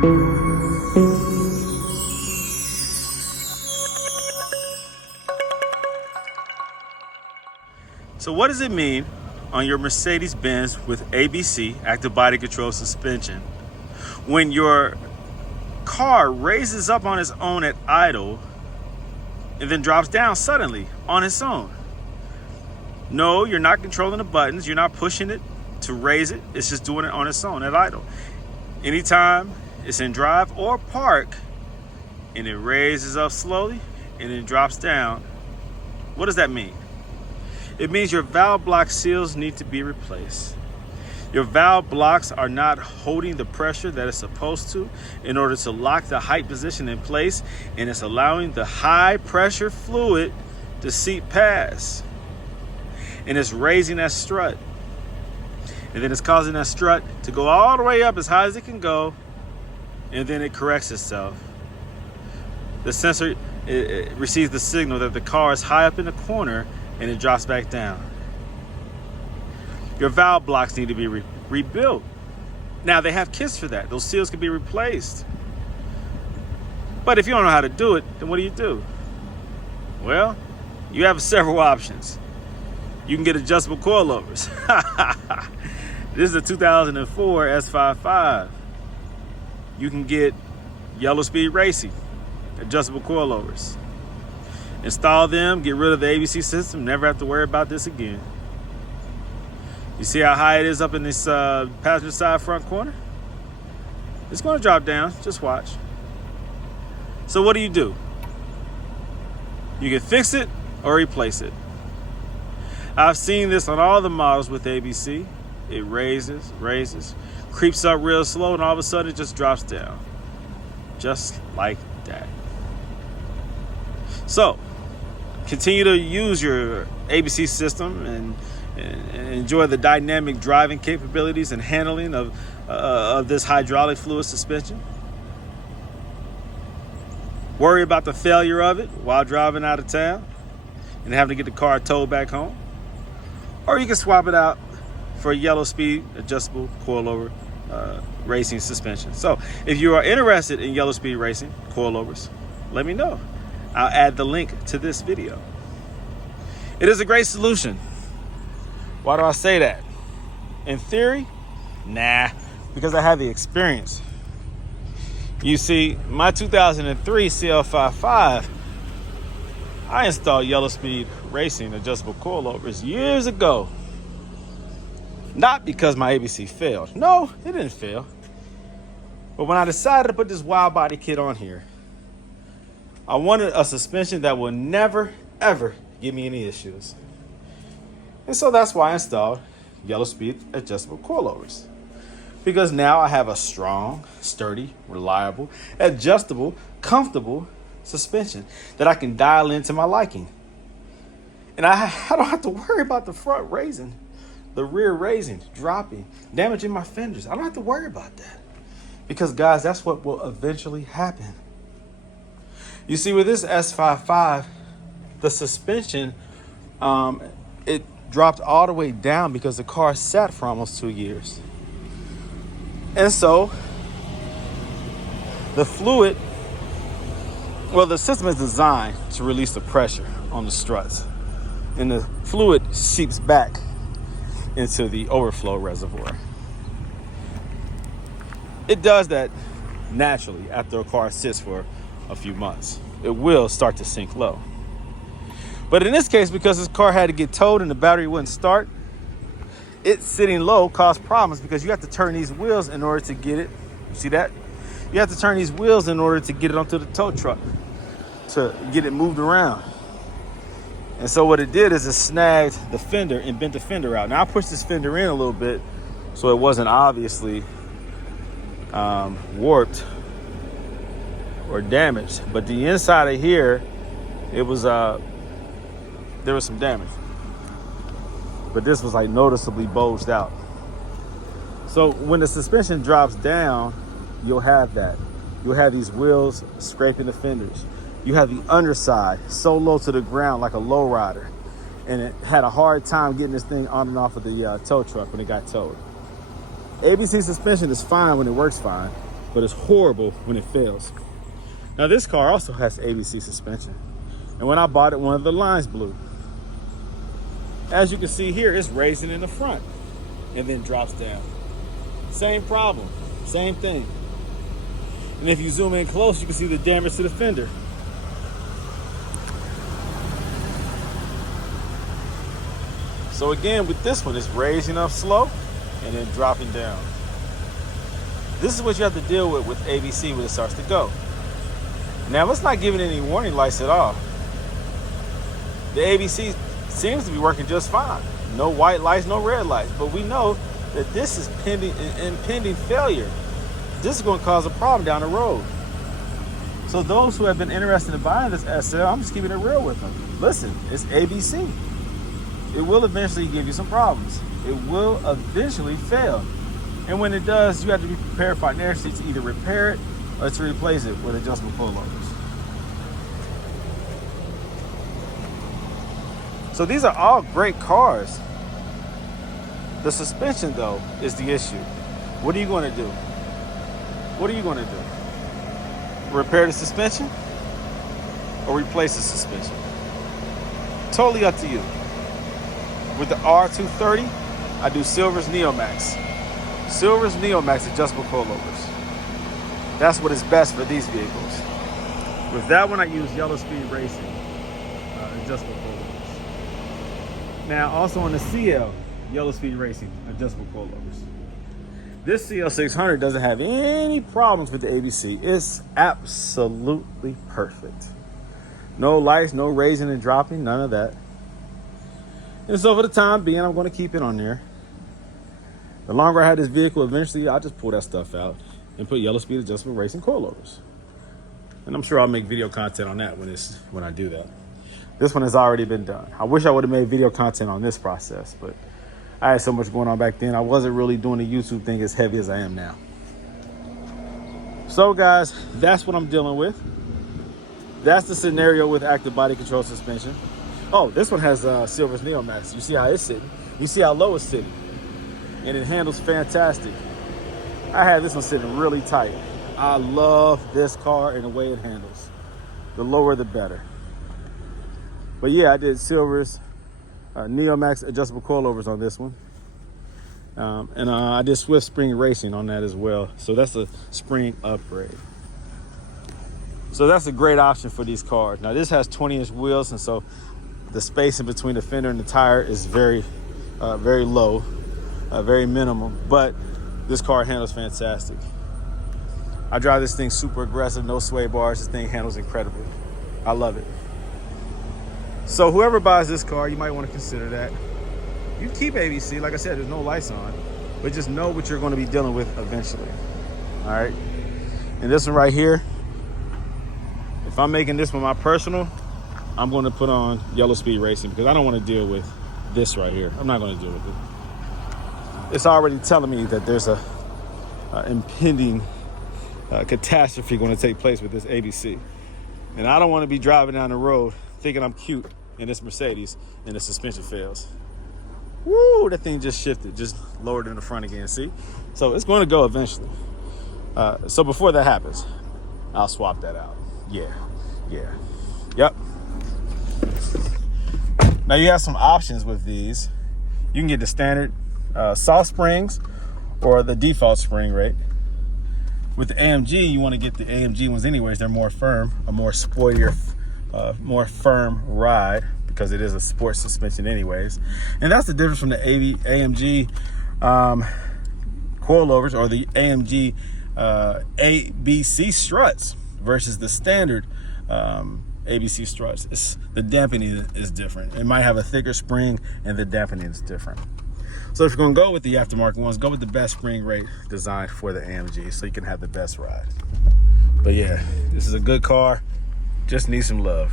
So what does it mean on your Mercedes-Benz with ABC, active body control suspension, when your car raises up on its own at idle and then drops down suddenly on its own? No, you're not controlling the buttons. You're not pushing it to raise it. It's just doing it on its own at idle. Anytime it's in drive or park and it raises up slowly and then drops down, what does that mean? It means your valve block seals need to be replaced. Your valve blocks are not holding the pressure that it's supposed to in order to lock the height position in place, and it's allowing the high pressure fluid to seep past. And it's raising that strut. And then it's causing that strut to go all the way up as high as it can go, and then it corrects itself. The sensor it receives the signal that the car is high up in the corner, and it drops back down. Your valve blocks need to be rebuilt. Now, they have kits for that. Those seals can be replaced. But if you don't know how to do it, then what do? Well, you have several options. You can get adjustable coilovers. This is a 2004 S55. You can get Yellow Speed Racing, adjustable coilovers. Install them, get rid of the ABC system, never have to worry about this again. You see how high it is up in this passenger side front corner? It's going to drop down, just watch. So what do? You can fix it or replace it. I've seen this on all the models with ABC. It raises, creeps up real slow, and all of a sudden it just drops down. Just like that. So, continue to use your ABC system and enjoy the dynamic driving capabilities and handling of this hydraulic fluid suspension. Worry about the failure of it while driving out of town and having to get the car towed back home. Or you can swap it out for a Yellow Speed adjustable coilover racing suspension. So if you are interested in Yellow Speed Racing coilovers, let me know. I'll add the link to this video. It is a great solution. Why do I say that? In theory, nah, because I have the experience. You see, my 2003 CL55, I installed Yellow Speed Racing adjustable coilovers years ago. Not because my ABC failed. No, it didn't fail. But when I decided to put this wild body kit on here, I wanted a suspension that will never, ever give me any issues. And so that's why I installed Yellow Speed adjustable coilovers. Because now I have a strong, sturdy, reliable, adjustable, comfortable suspension that I can dial into my liking. And I don't have to worry about the front raising, the rear raising, dropping, damaging my fenders. I don't have to worry about that. Because guys, that's what will eventually happen. You see, with this S55, the suspension, it dropped all the way down because the car sat for almost 2 years. And so the fluid, well, the system is designed to release the pressure on the struts, and the fluid seeps back into the overflow reservoir. It does that naturally after a car sits for a few months. It will start to sink low. But in this case, because this car had to get towed and the battery wouldn't start, it sitting low caused problems because you have to turn these wheels in order to get it. You see that? You have to turn these wheels in order to get it onto the tow truck to get it moved around. And so what it did is it snagged the fender and bent the fender out. Now I pushed this fender in a little bit so it wasn't obviously warped or damaged, but the inside of here, it was there was some damage, but this was like noticeably bulged out. So when the suspension drops down, you'll have that. You'll have these wheels scraping the fenders. You have the underside so low to the ground like a lowrider, and it had a hard time getting this thing on and off of the tow truck when it got towed. ABC suspension is fine when it works fine. but it's horrible when it fails. Now this car also has ABC suspension, and when I bought it, one of the lines blew. As you can see here, it's raising in the front and then drops down. Same problem, same thing. And if you zoom in close, you can see the damage to the fender. So again, with this one, it's raising up slow and then dropping down. This is what you have to deal with ABC when it starts to go. Now, it's not giving any warning lights at all. The ABC seems to be working just fine. No white lights, no red lights. But we know that this is impending failure. This is going to cause a problem down the road. So those who have been interested in buying this SL, I'm just keeping it real with them. Listen, it's ABC. It will eventually give you some problems. It will eventually fail. And when it does, you have to be prepared financially to either repair it or to replace it with adjustable coilovers. So these are all great cars. The suspension, though, is the issue. What are you going to do? What are you going to do? Repair the suspension or replace the suspension? Totally up to you. With the R230, I do Silver's Neomax. Silver's Neomax adjustable coilovers. That's what is best for these vehicles. With that one, I use Yellow Speed Racing adjustable coilovers. Now, also on the CL, Yellow Speed Racing adjustable coilovers. This CL600 doesn't have any problems with the ABC. It's absolutely perfect. No lights, no raising and dropping, none of that. And so for the time being, I'm going to keep it on there. The longer I have this vehicle, eventually I'll just pull that stuff out and put Yellow Speed adjustable racing coilovers. And I'm sure I'll make video content on that when I do that. This one has already been done. I wish I would have made video content on this process, but I had so much going on back then. I wasn't really doing the YouTube thing as heavy as I am now. So guys, that's what I'm dealing with. That's the scenario with active body control suspension. Oh, this one has Silver's Neomax. You see how it's sitting. You see how low it's sitting. And it handles fantastic. I had this one sitting really tight. I love this car and the way it handles. The lower, the better. But yeah, I did Silver's Neomax adjustable coilovers on this one. And I did Swift Spring Racing on that as well. So that's a spring upgrade. So that's a great option for these cars. Now this has 20-inch wheels, and so the space in between the fender and the tire is very low, very minimum, but this car handles fantastic. I drive this thing super aggressive, no sway bars. This thing handles incredibly. I love it. So whoever buys this car, you might want to consider that. You keep ABC, like I said, there's no lights on, but just know what you're going to be dealing with eventually. All right. And this one right here, if I'm making this one my personal, I'm going to put on Yellow Speed Racing because I don't want to deal with this right here. I'm not going to deal with it. It's already telling me that there's a impending catastrophe going to take place with this ABC. And I don't want to be driving down the road thinking I'm cute in this Mercedes and the suspension fails. Woo, that thing just shifted, just lowered in the front again, see? So it's going to go eventually. So before that happens, I'll swap that out. Yeah. Yep. Now you have some options with these. You can get the standard soft springs or the default spring rate. With the AMG, you want to get the AMG ones anyways. They're more firm, a more sportier, more firm ride because it is a sports suspension anyways. And that's the difference from the AMG coilovers or the AMG ABC struts versus the standard ABC struts. The dampening is different. It might have a thicker spring and the dampening is different. So if you're going to go with the aftermarket ones, go with the best spring rate designed for the AMG so you can have the best ride. But yeah, this is a good car. Just needs some love.